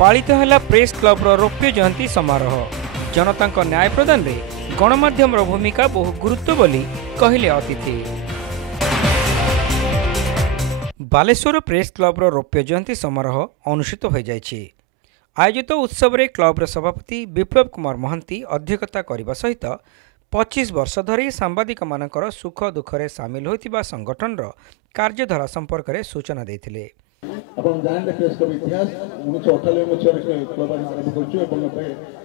पालित है press club रौप्य जयंती समारोह। जनता न्याय प्रदान में गणमाध्यम भूमिका बहु गुरुत्व बोली कहले अतिथि। बालेश्वर प्रेस क्लब रौप्य जयंती समारोह अनुष्ठित हो जाइछि। आयोजित उत्सव में क्लब सभापति विप्लव कुमार महांती अध्यक्षता करने सहित 25 वर्ष धरी सांबादिक मानकर सुख दुखरे सामिल होइतिबा संगठन कार्यधारा संपर्क में सूचना देथिले। आपण जानते प्रेस क्लब इतिहास 1998 में क्लब आरंभ करछु एवं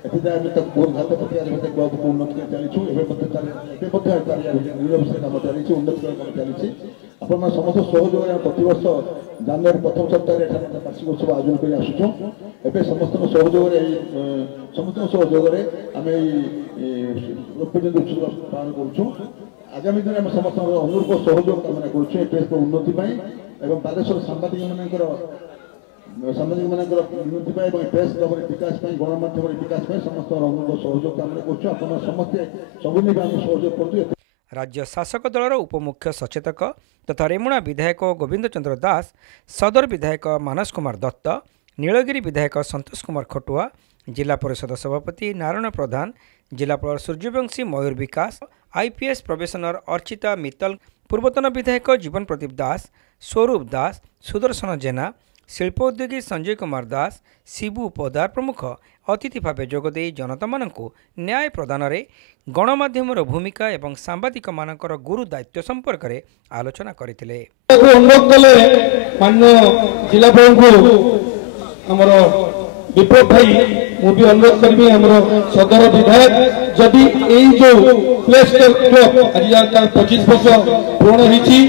एथिदा हम तक बहुत घात प्रति आज क्लब को उन्नत कर चलीछु एबे पत्ते यूनिवर्सिटी काम चलीछु उन्नत कर काम चलीछि। आपण समस्त सहयोग रे प्रति वर्ष जनवरी प्रथम सप्ताह रे एठाने वार्षिक उत्सव आयोजन करि आसुछु। एबे समस्त सहयोग रे हम रिप्रेजेंट उत्सव पालन करछु। आगामी दिन हम समस्त अनुरूप सहयोग कामना करछु प्रेस को उन्नति पई एवं बालेश्वर सांबादिक मानकर उन्नति पाए प्रेस क्लब विकास गणमाध्यम विकास समस्त अनुरूप सहयोग कामना करछु। आपण समस्ते सबुनि सहयोग करछु। राज्य शासक दलर उपमुख्य सचेतक तथा रेमुणा विधायक गोविंद चंद्र दास, सदर विधायक मानस कुमार दत्त, नीलगिरी विधायक संतोष कुमार खटुआ, जिला परिषद सभापति नारायण प्रधान, जिलापाल सूर्यवंशी मयूर विकास, आईपीएस प्रोबेशनर अर्चिता मित्तल, पूर्वतन विधायक जीवन प्रदीप दास, स्वरूप दास, सुदर्शन जेना, शिल्पोद्योगी संजय कुमार दास, शिबू पोदार प्रमुख अतिथि भाव जोगदे जनता मानकु न्याय प्रदान में गणमाध्यम भूमिका एवं सांबादिक मानकर गुरु दायित्व संपर्क में आलोचना करथिले। अनुरोध कले माननीय जिलापाल विप्लव भाई मुझे अनुरोध करी सदर विधायक जदि यही जो प्रेस क्लब आज 25 वर्ष पूर्ण होती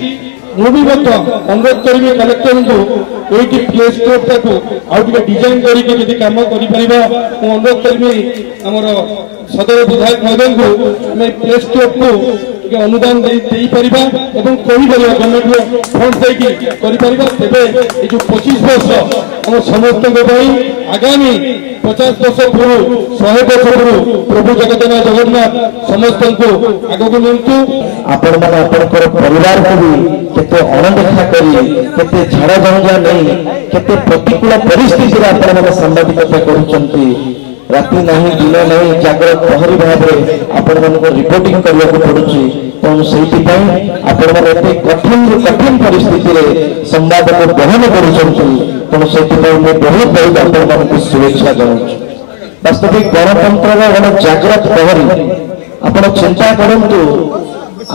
मुझे अनुरोध करी कलेक्टर को ये प्रेस क्लब को आउ डिजाइन करके कम कर अनुरोध करी सदर विधायक महोदय को आम प्रेस क्लब को अनुदान गवर्नमेंट फंड देकर जो 25 वर्ष आम समस्त आगामी 50 वर्ष पूर्व 100 वर्ष पूर्व प्रभु जगन्नाथ समस्त को आग को नियंतु। आपण परिवार को भी केते अणदेखा करी झाड़ा जंजा नहीं केते प्रतिकूल परिस्थिति आपण सांबादिकता करुचंती। राति नहीं दिन नहीं जागृत प्रहरी भाव में आपण रिपोर्टिंग करने को पड़ुछि। तेणु से कठिन परिस्थिति संवाद को बहन करुचंती। तेणु से बहुत बहुत आपण शुभेच्छा जनाऊँ। वास्तविक गणतंत्र गोटे जागृत प्रहरी आपण चिंता करंतु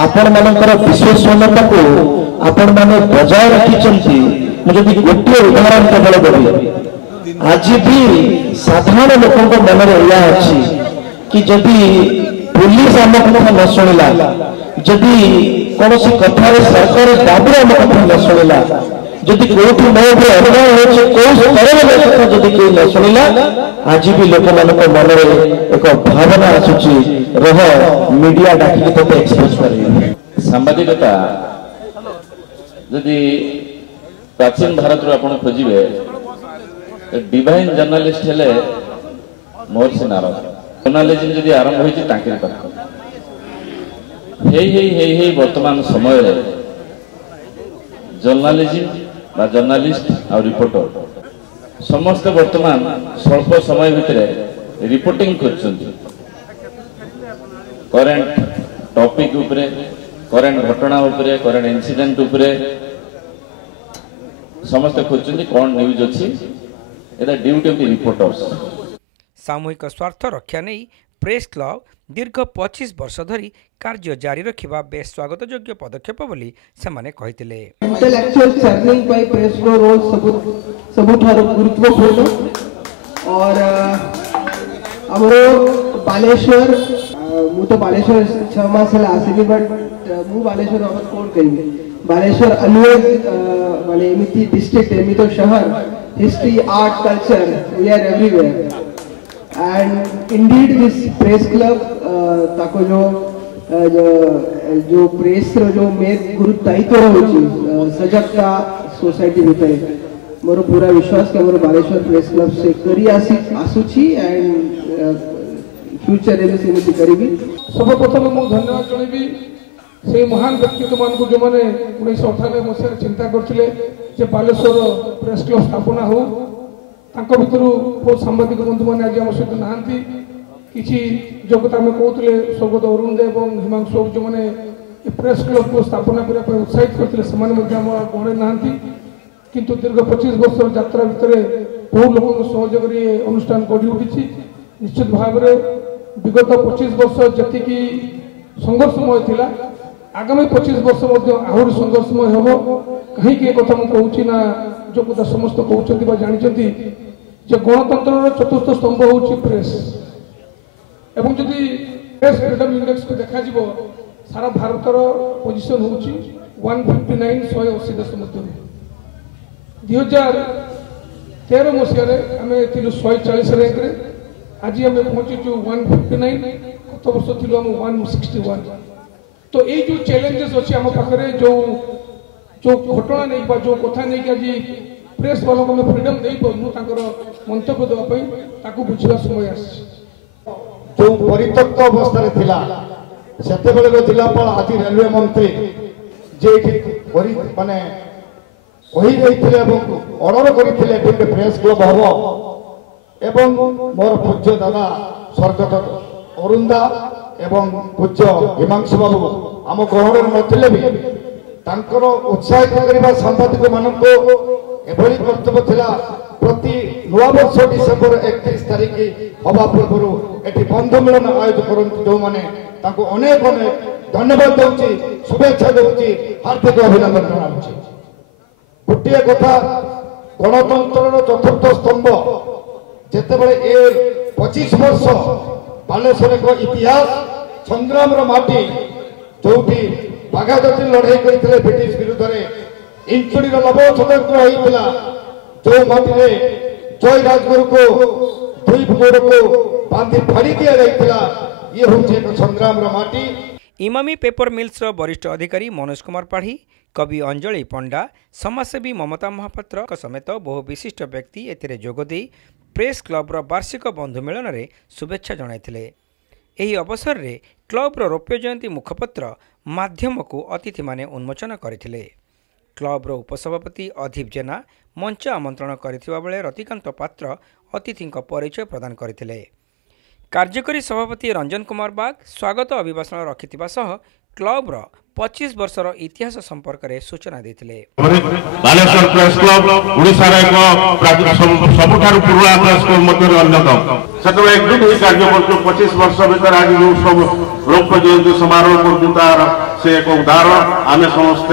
आपण मानकर विश्वसनीयता को आपण माने बजाय रखिचंती। मुझे गोटे उदाहरण केवल देवी आज भी साधारण लोकों मन में यह अच्छी कि जदि पुलिस आम कथा न शुणिला जदि कौन कथार सरकार दाबी आम कथा न शुणिला जदि कौटी मोटे अन्याय होती कई न शुणिला आज भी लोक मान मन में एक भावना आसूची रह मीडिया डाकिक तो एक्सपोज कर सांबादिकता जदि प्राचीन भारत रू खोजे डिवाइन जर्नालिस्ट हेले महर्षि नारद। जर्नालिज्म जदि आरंभ होती वर्तमान समय जर्नालिज्म जर्नालिस्ट और रिपोर्टर समस्त वर्तमान स्वल्प समय भितर रिपोर्टिंग कर करेंट टॉपिक उपरे करेंट घटना उपरे करेंट इंसिडेंट उपरे समस्त खोज कौन न्यूज अच्छी ड्यूटी ऑफ द रिपोर्टर्स। सामूहिक स्वार्थ रक्षा नहीं प्रेस क्लब दीर्घ 25 वर्ष धरी कार्य जारी रखिबा बेस स्वागत योग्य पदक्षेप बोली सेमाने कहिथिले। इंटेलेक्चुअल चर्निंग बाय प्रेस को रोल सबुठार गुरुत्वपूर्ण और हमरो बालेश्वर मु तो बालेश्वर 6 मास आसिली बट मु बालेश्वर अब कोन कहिबे बालेश्वर अलवेज माने एमिति डिस्ट्रिक्ट एमि तो शहर history art culture we are everywhere and indeed this press club ताको जो प्रेस जो मेन गुरु दायित्व होची सजगता सोसाइटी भितर मोर पूरा विश्वास कि मोर बालेश्वर प्रेस क्लब से करी आसुची एंड फ्यूचर रे सेमिति करिबी। सर्वप्रथम मु धन्यवाद जणेबी से महान व्यक्तित्व मान को जो मैंने 1998 मसीह चिंता करते बालेश्वर प्रेस क्लब स्थापना हो तांको भितरु बहुत सांबादिक बंधु मैंने आज आम सहित नहांती किसी जो कथा आम कहते स्वर्गत अरुण दे और हिमांशु जो मैंने प्रेस क्लब को स्थापना करने उत्साहित करते गणे नहांती किंतु दीर्घ 25 वर्ष यात्रा भितर बहु लोक सहयोग अनुष्ठान गढ़ी उठी निश्चित भाव विगत 25 वर्ष जी संघर्षमय थिला आगामी 25 वर्ष आहरी संघर्षमय हम कहीं कथा मुझे कहूँ ना जो कथा समस्त कहते जानते गणतंत्र चतुर्थ स्तंभ हूँ प्रेस एवं जदि प्रेस फ्रीडम इंडेक्स को देखा सारा भारतर पोजिशन हूँ 159 180 देश मध्य 2013 मसीह आम 140 रैंक आज आम पहुंचीचु 159 गत वर्ष थी आम 161 तो ये जो चैलेंजेस अच्छे आम पाखे जो जो घटना नहीं जो कथा नहीं आज प्रेस वालों को फ्रीडम दे पार्नु मंतव्य देवाई बुझा समय आस जो परित्यक्त अवस्था थिला सेतेबेले जिलापाल आज रेलवे मंत्री जे माने कही ऑर्डर करते प्रेस क्लब हम एवं मोर पूज्य दादा स्वर्गत अरुण दा एवं पूज्य हिमांशु बाबू आम गहण नथिले भी तांकर उत्साहित करने सांबादिक मानक एभली कर्तव्य थिला प्रति नवा वर्ष डिसेम्बर 31 तारिख हवा पूर्व एटी बंधु मिलन आयोजन करते जो मैंने अनेक अनेक धन्यवाद दूसरी शुभेच्छा दूसरी हार्दिक अभिनंदन जनाऊँगी गोटे कथा गणतंत्र चतुर्थ स्तंभ जितेबाला ए 25 वर्ष बालेश्वर एक इतिहास संग्राम माटी जो बाघाजती लड़ाई करते ब्रिटिश विरुद्ध में इंचुड़ी नव स्वतंत्र होता जो माटी जय राजगुरु को दुई गोड़ को बांधी फाड़ी दि जाता ये हूँ एक संग्राम माटी इमामी पेपर मिल्स वरिष्ठ अधिकारी मनोज कुमार पाढ़ी कवि अंजलि पंडा समाजसेवी ममता महापात्र समेत बहु विशिष्ट व्यक्ति एथिरे जोगदे प्रेस क्लब्र वार्षिक बंधु मिलन में शुभेच्छा जणाइथिले। एही अवसर रे क्लब्र रौप्य जयंती मुखपत्र माध्यम को अतिथि माने उन्मोचन करथिले। क्लब्र उपसभापति अधीप जेना मंच आमंत्रण करथिबा बेले रतिकांत पात्र अतिथि परिचय प्रदान करथिले। कार्यकारी सभापति रंजन कुमार बाग स्वागत अभिभाषण रखिथिबा सह क्लब्र 25 वर्षर इतिहास संपर्क में सूचना देथिले। बालेश्वर प्रेस क्लब ओडिशार एक सबुठारु पुराना प्रेस क्लब मध्य अन्यतम सेतो एकजुट होई कार्य करछु 25 वर्ष भीतर आज जो सब रौप्य जयंती समारोह करछु तार से एक उदाहरण आमे समस्त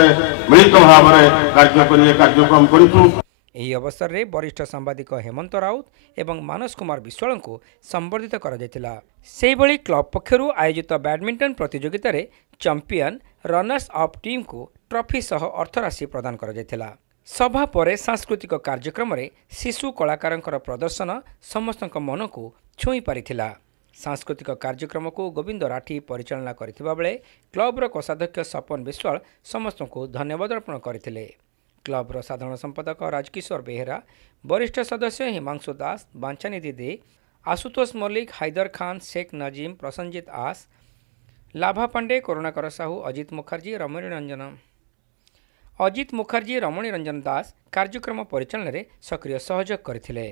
मिलित भाव में कार्यक्रम करिछु। ଏହି ଅବସରରେ ବରିଷ୍ଠ ସାମ୍ବାଦିକ ହେମନ୍ତ ରାଉତ ଏବଂ ମାନସ କୁମାର ବିଶ୍ୱାଳଙ୍କୁ ସମ୍ବର୍ଦ୍ଧିତ କରାଯାଇଥିଲା। ସେହିଭଳି କ୍ଲବ ପକ୍ଷରୁ ଆୟୋଜିତ ବ୍ୟାଡମିଣ୍ଟନ ପ୍ରତିଯୋଗିତାରେ ଚମ୍ପିୟନ ରନର୍ସ ଅପ୍ ଟିମ୍କୁ ଟ୍ରଫି ସହ ଅର୍ଥରାଶି ପ୍ରଦାନ କରାଯାଇଥିଲା। ସଭା ପରେ ସାଂସ୍କୃତିକ କାର୍ଯ୍ୟକ୍ରମରେ ଶିଶୁ କଳାକାରଙ୍କର ପ୍ରଦର୍ଶନ ସମସ୍ତଙ୍କ ମନକୁ ଛୁଇଁ ପାରିଥିଲା। ସାଂସ୍କୃତିକ କାର୍ଯ୍ୟକ୍ରମକୁ ଗୋବିନ୍ଦ ରାଠି ପରିଚାଳନା କରିଥିବା ବେଳେ କ୍ଲବର କୋଷାଧ୍ୟକ୍ଷ ସପନ ବିଶ୍ୱାଳ ସମସ୍ତଙ୍କୁ ଧନ୍ୟବାଦ ଅର୍ପଣ କରିଥିଲେ। क्लब्र साधारण संपादक राजकिशोर बेहेरा वरिष्ठ सदस्य हिमांशु दास बांचानिधि दे आशुतोष मल्लिक हैदर खान शेख नजीम प्रसन्नजित आस लाभा पांडे करुणाकर साहू अजित मुखर्जी रमणी रंजन दास कार्यक्रम परिचालन में सक्रिय सहयोग करथिले।